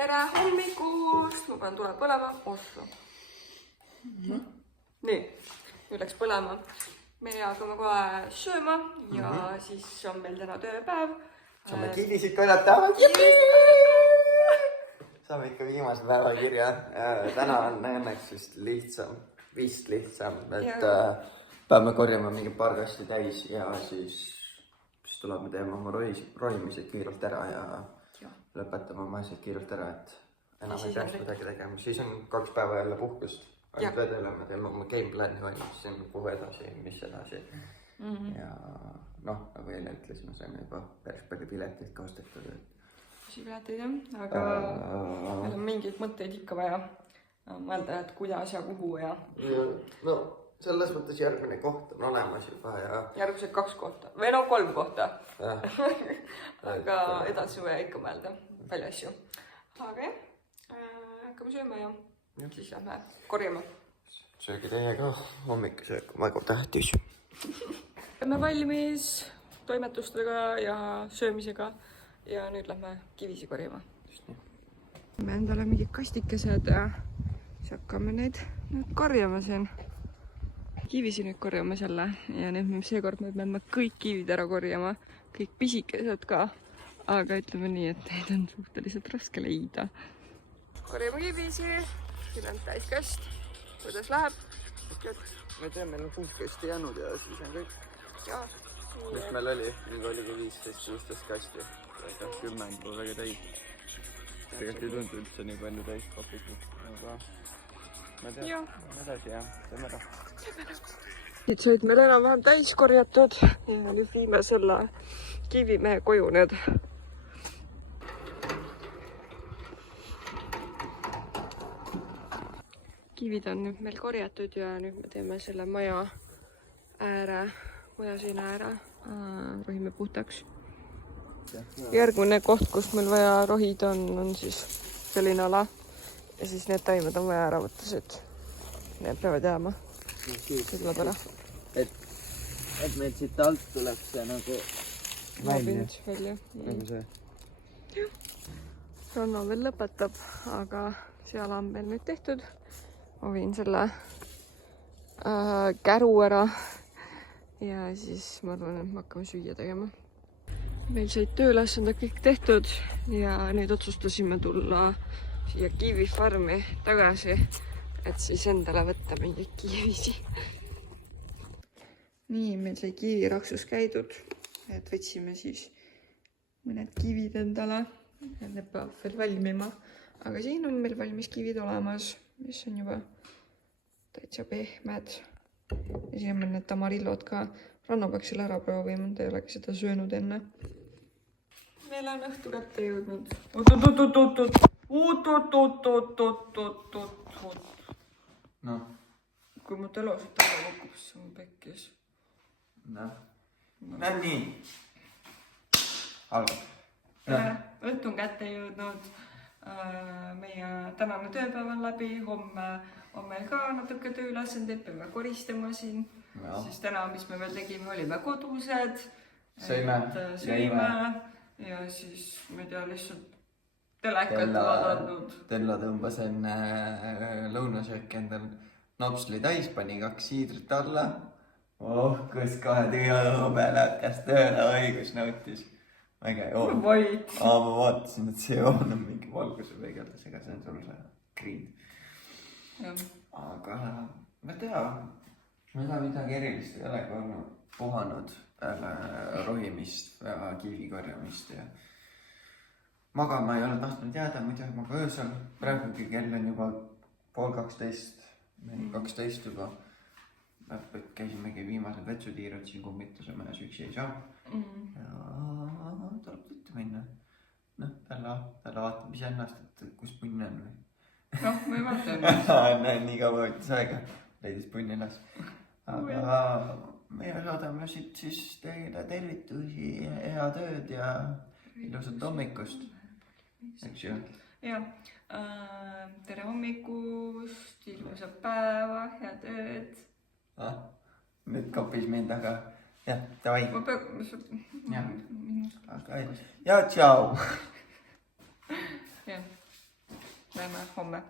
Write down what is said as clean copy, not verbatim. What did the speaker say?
tere hommikust, ma pean tule põlema, ossa. Nii, nüüd läks põlema. Meie hakkame kohe sööma ja siis on meil täna tööpäev. Saame kivisid korjata. Saame ikka viimase päeva kirja. Täna on õnneks vist lihtsam, et peame korjama mingi paar kasti täis ja siis tuleme teeme oma rohimised kiirelt ära ja lõpetame oma asjad kiirelt ära, et enam ei peaks midagi tegema. Siis on 2 päeva jälle puhkust. Ainult vedeleme, teeme oma game plan'i valmis, kuhu edasi, mis edasi. Ja noh, nagu eile ütlesime, saime juba päris palju pileteid ka ostetud. Pileteid jah, aga meil on mingeid mõtteid ikka vaja mõelda, et kuidas ja kuhu ja... No, selles mõttes järgmine koht on olemas juba ja... Järgmised 2 kohta, või no 3 kohta. Aga edasi vaja ikka mõelda palju asju. Aga jah, hakkame sööma ja siis lähme korjama. Söögi teiega, hommikusöök on väga tähtis. Lähme valmis toimetustega ja söömisega ja nüüd lähme kivisi korjama. Lähme endale mingid kastikesed ja siis hakkame neid korjama siin. Kivisi nüüd korjame selle ja nüüd seekord me peame kõik kivid ära korjama, kõik pisikesed ka, aga ütleme nii, et neid on suhteliselt raske leida. Korjame kivisi, siin on täis kast, kuidas läheb? Me teeme, meil on 6 kasti jäänud ja siis on kõik. Mis meil oli? Nüüd oligi 15-16 kasti. 10 pole väga täis. Tegelikult ei tundu üldse nii palju täis papiku. Aga ma tean, edasi ja teeme ära. Nüüd said meil enam-vähem täis korjatud ja nüüd viime selle kivimehe koju nüüd. Kivid on nüüd meil korjatud ja nüüd me teeme selle maja seina ääre, rohime puhtaks. Järgmine koht, kus meil vaja rohida on siis selline ala ja siis need taimed on vaja ära võtta, et need peavad jääma. Et meil siit alt tuleb see nagu välja. Nagu see. Ranno veel lõpetab, aga seal on meil nüüd tehtud. Ma viin selle käru ära ja siis ma arvan, et me hakkame süüa tegema. Meil said tööülesanded kõik tehtud ja nüüd otsustasime tulla siia kivifarmi tagasi, et siis endale võtta mingeid kivisi. Nii, meil sai kiviraksus käidud, et võtsime siis mõned kivid endale, et need peavad veel valmima. Aga siin on meil valmis kivid olemas, mis on juba täitsa pehmed. Ja siin on meil need tamarillod ka. Ranno peaks selle ära proovima, ta ei olegi seda söönud enne. Meil on õhtu kätte jõudnud. Noh. Kui mu telosid taga kukub, siis on pekkis. Noh. Nii. Algab. Õhtu on kätte jõudnud. Meie tänane tööpäev on läbi, homme on meil ka natuke tööülesandeid, peame koristama siin. Siis täna, mis me veel tegime, olime kodused. Sõime ja siis, ma ei tea, lihtsalt telekat vaadanud. Tella tõmbas enne lõunasööki endal nopsli täis, pani 2 siidrit alla. Kus 2 tühja peale hakkas tööle, õigus nautis. Väga joon. Ma vaatasin, et see joon on mingi valguse peegeldus, ega see on sul see kriid. Aga ma tea, midagi erilist ei ole, kui olen puhanud peale rohimist ja kivikorjamist ja magama ei ole tahtnud jääda, muidu maga öösel. Praegugi kell on juba 11:30, 12 juba. Käisimegi viimased vetsutiirud siin kummituse mõnes üksi ei saa. Ja tuleb võtta minna. Noh, talle vaatab ise ennast, et kus punn on või? Noh, ma ei vaata ennast. Nii kaua võttis aega, leidis punn ennast. Aga meie saadame siit siis teile tervitusi, hea tööd ja ilusat hommikust. Eks ju? Jah, tere hommikust, ilusat päeva, hea tööd. Nüüd kapis mind, aga jah, davai. Ma pean... Ja tšau. Jah. näeme homme.